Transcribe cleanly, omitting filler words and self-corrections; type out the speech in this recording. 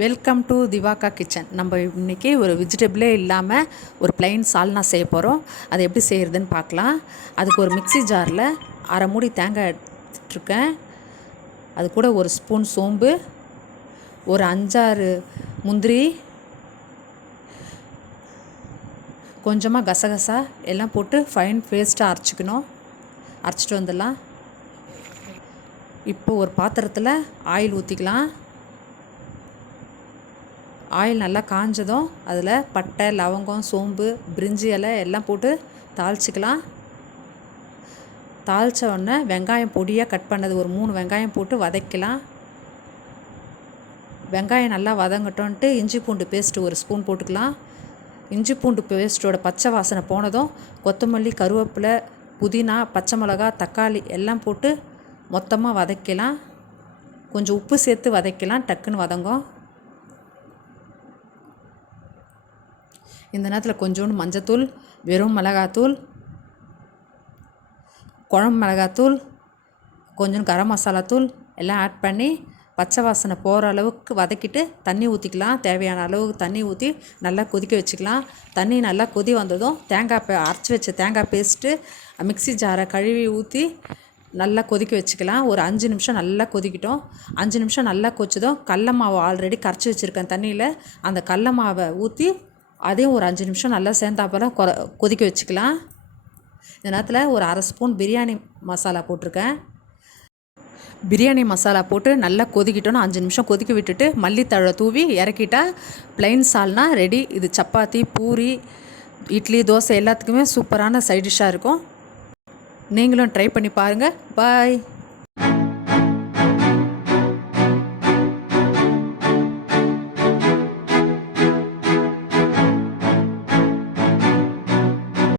Welcome to திவாகா kitchen. நம்ம இன்றைக்கி ஒரு வெஜிடபிளே இல்லாமல் ஒரு ப்ளைன் சால்னா செய்ய போகிறோம். அதை எப்படி செய்கிறதுன்னு பார்க்கலாம். அதுக்கு ஒரு மிக்ஸி ஜாரில் அரை மூடி தேங்காய் எடுத்துட்ருக்கேன். அது கூட ஒரு ஸ்பூன் சோம்பு, ஒரு 5-6 முந்திரி, கொஞ்சமாக கசகசா எல்லாம் போட்டு ஃபைன் பேஸ்ட்டாக அரைச்சிட்டு வந்துடலாம். இப்போ ஒரு பாத்திரத்தில் ஆயில் ஊற்றிக்கலாம். ஆயில் நல்லா காஞ்சதும் அதில் பட்டை, லவங்கம், சோம்பு, பிரிஞ்சி இலை எல்லாம் போட்டு தாளிச்சிக்கலாம். தாளித்த உடனே வெங்காயம் பொடியாக கட் பண்ணது ஒரு 3 வெங்காயம் போட்டு வதக்கலாம். வெங்காயம் நல்லா வதங்கட்டோன்ட்டு இஞ்சி பூண்டு பேஸ்ட்டு ஒரு ஸ்பூன் போட்டுக்கலாம். இஞ்சி பூண்டு பேஸ்ட்டோட பச்சை வாசனை போனதும் கொத்தமல்லி, கருவேப்பிலை, புதினா, பச்சை மிளகா, தக்காளி எல்லாம் போட்டு மொத்தமாக வதக்கலாம். கொஞ்சம் உப்பு சேர்த்து வதக்கலாம், டக்குன்னு வதங்கும். இந்த நேரத்தில் கொஞ்சோண்டு மஞ்சத்தூள், வெறும் மிளகாத்தூள், குழம்பு மிளகாத்தூள், கொஞ்சம் கரம் மசாலாத்தூள் எல்லாம் ஆட் பண்ணி பச்சை வாசனை போகிற அளவுக்கு வதக்கிட்டு தண்ணி ஊற்றிக்கலாம். தேவையான அளவுக்கு தண்ணி ஊற்றி நல்லா கொதிக்க வச்சுக்கலாம். தண்ணி நல்லா கொதி வந்ததும் அரைச்சி வச்ச தேங்காய் பேஸ்ட்டு மிக்ஸி ஜாரை கழுவி ஊற்றி நல்லா கொதிக்க வச்சுக்கலாம். ஒரு 5 நிமிஷம் நல்லா கொதிக்கிட்டோம். 5 நிமிஷம் நல்லா கொதிச்சதும் கடல மாவு ஆல்ரெடி கரைச்சி வச்சுருக்கேன் தண்ணியில். அந்த கடல மாவை ஊற்றி அதையும் ஒரு 5 நிமிஷம் நல்லா சேர்ந்தாப்பெல்லாம் கொதிக்க வச்சுக்கலாம். இந்த நேரத்தில் ஒரு அரை ஸ்பூன் பிரியாணி மசாலா போட்டிருக்கேன். பிரியாணி மசாலா போட்டு நல்லா கொதிக்கிட்டோன்னு 5 நிமிஷம் கொதிக்க விட்டுட்டு மல்லித்தழை தூவி இறக்கிட்டால் ப்ளைன் சால்னா ரெடி. இது சப்பாத்தி, பூரி, இட்லி, தோசை எல்லாத்துக்குமே சூப்பரான சைட் டிஷ்ஷாக இருக்கும். நீங்களும் ட்ரை பண்ணி பாருங்கள். பாய்.